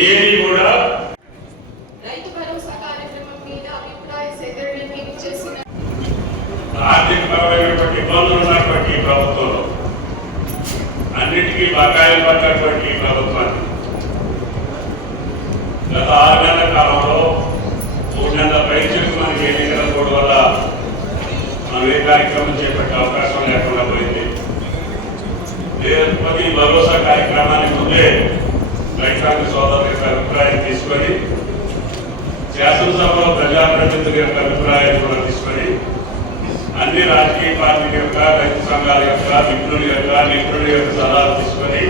ఏది కూడా ఆర్థిక పరమైనటువంటి ఇబ్బందులు ఉన్నటువంటి ప్రభుత్వంలో అన్నిటికీ బకాయిలు పడ్డటువంటి ప్రభుత్వాన్ని గత ఆరు నెలల కాలంలో మూడు నెలల పరీక్షకు మనకి ఎన్నికల కూడా వల్ల మనం ఏ కార్యక్రమం చేపట్టే అవకాశం లేకుండా పోయింది. లేకపోతే ఈ భరోసా కార్యక్రమానికి ముందే రైతాంగ సోదరు తీసుకొని శాసనసభలో ప్రజాప్రతినిధుల యొక్క అభిప్రాయాలు కూడా తీసుకొని అన్ని రాజకీయ పార్టీల యొక్క రైతు సంఘాల యొక్క నిపుణుల యొక్క నిపుణుల యొక్క సలహాలు తీసుకొని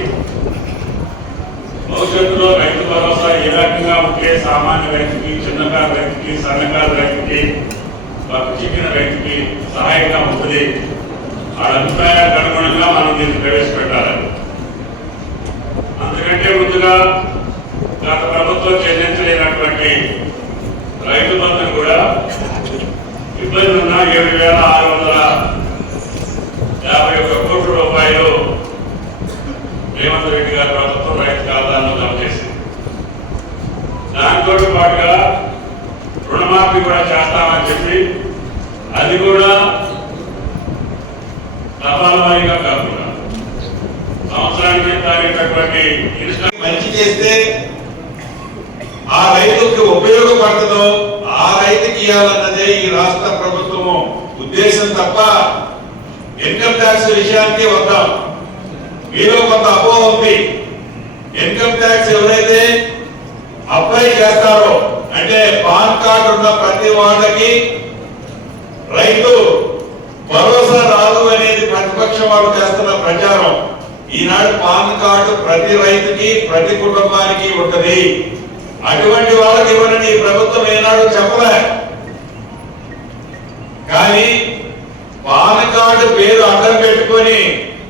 భవిష్యత్తులో రైతు భరోసా ఏ రకంగా ఉంటే సామాన్య రైతుకి చిన్నకారు రైతుకి సన్నకారు రైతుకి చిక్కిన రైతుకి సహాయంగా ఉంటుంది. వాళ్ళ అభిప్రాయాలకు అనుగుణంగా మనం దీన్ని ప్రవేశపెట్టాలి. అందుకంటే ముందుగా గత ప్రభుత్వం చెల్లించలేనటువంటి రైతు బంధును కూడా ఇబ్బంది ఉన్న ఏడు వేల ఆరు వందల యాభై ఒక్క కోట్ల రూపాయలు రేవంత్ రెడ్డి గారి ప్రభుత్వం రైతు ఖాతాను జమ చేసింది. దాంతో పాటుగా రుణమాఫీ కూడా చేస్తామని చెప్పి అది కూడా తపాలవారీగా కాకుండా సంవత్సరానికి తాగేటటువంటి మంచి చేస్తే ఆ రైతులకు ఉపయోగపడుతుందో ఆ రైతుకి ఇవ్వాలన్నదే ఈ రాష్ట్ర ప్రభుత్వం ఉద్దేశం తప్ప ఇన్కమ్ ట్యాక్స్ విషయానికి వద్దాం. మీలో కొంత అపోహ ఉంది. ఇన్కమ్ ట్యాక్స్ ఎవరైతే అప్లై చేస్తారో అంటే పాన్ కార్డు ఉన్న ప్రతి వాళ్ళకి రైతు భరోసా రాదు అనేది ప్రతిపక్షం వాళ్ళు చేస్తున్న ప్రచారం. ఈనాడు పాన్ కార్డు ప్రతి రైతుకి ప్రతి కుటుంబానికి ఉంటది. అటువంటి వాళ్ళకి ఇవ్వనని ప్రభుత్వం ఏనాడు చెప్పలే. కానీ పాన్ కార్డు పేరు అడ్డం పెట్టుకొని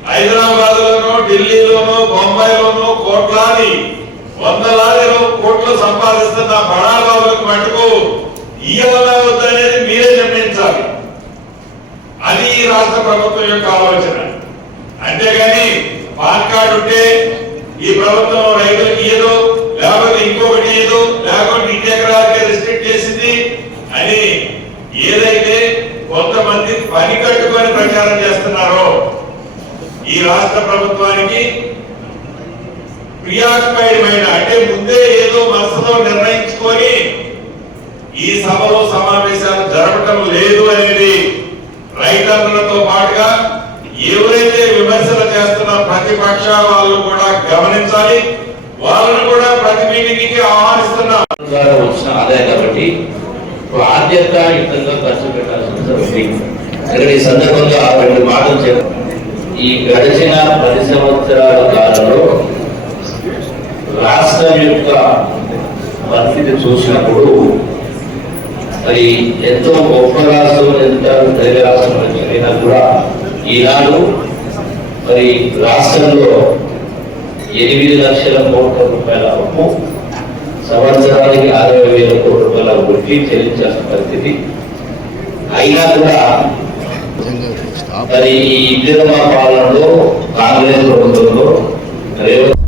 హైదరాబాద్ లోనో ఢిల్లీలోనో బొంబాయిలోనో కోట్లాది వందలాది కోట్లు సంపాదిస్తున్న బడాబాబులకు మటుకు ఇయ్యవల్ల వద్దనేది మీరే నిర్ణయించాలి. అది ఈ రాష్ట్ర ప్రభుత్వం యొక్క ఆలోచన. అంతేగాని పాన్ కార్డు ఉంటే ఈ ప్రభుత్వం రైతులకు ఇయ్యదు. లేకపోతే ఇంకొకటి ఏదో లేకపోతే ఇంటి ఎకరాలకే రిస్ట్రిక్ట్ చేసింది అని ఏదైతే కొంతమంది పని కట్టుకొని ప్రచారం చేస్తున్నారో ఈ రాష్ట్ర ప్రభుత్వానికి ప్రియాక్పైడ్ అంటే ముందే ఏదో మనసులో నిర్ణయించుకొని ఈ సభలో సమావేశాలు జరగటం లేదు అనేది రైతన్నలతో పాటుగా ఎవరైతే విమర్శలు చేస్తున్న ప్రతిపక్ష వాళ్ళు కూడా గమనించాలి. వాళ్ళను కూడా ప్రతి మీటింగ్ ఆహ్వానిస్తున్నాం వచ్చిన ఆదాయం కాబట్టి బాధ్యతాయుతంగా ఖర్చు పెట్టాల్సిన ఉంది. ఇక్కడ ఈ సందర్భంగా రెండు మాటలు చెప్పారు ఈ గడిచిన పది సంవత్సరాల కాలంలో రాష్ట్రం యొక్క పరిస్థితి చూసినప్పుడు మరి ఎంతో గొప్ప రాష్ట్రం ఎంత తెలుగు రాష్ట్రం అయినా కూడా ఈనాడు మరి రాష్ట్రంలో ఎనిమిది లక్షల కోట్ల రూపాయల అప్పు సంవత్సరానికి అరవై వేల కోట్ల రూపాయల వడ్డీ చెల్లించాల్సిన పరిస్థితి. అయినా కూడా మరి ఈ ఇందిరమ్మ పాలనలో కాంగ్రెస్ ప్రభుత్వంలో రేవంత్